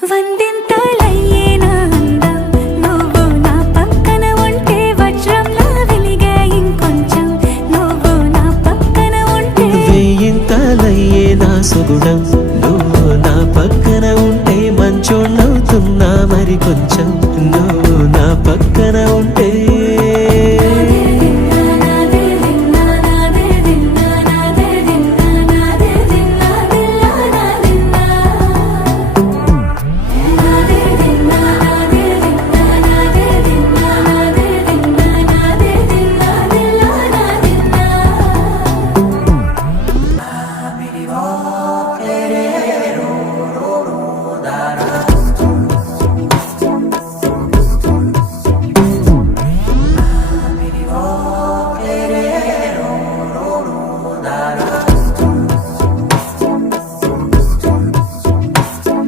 వందింతలయ్యేనా అందం నువ్వు నా పక్కన ఉంటే వజ్రంలా వెలిగే ఇంకొంచెం నువ్వు నా పక్కన ఉంటే వేయింతలయ్యేనా సుగుణం నువ్వు నా పక్కన ఉంటే మంచోళ్ళవుతున్నా మరి కొంచెం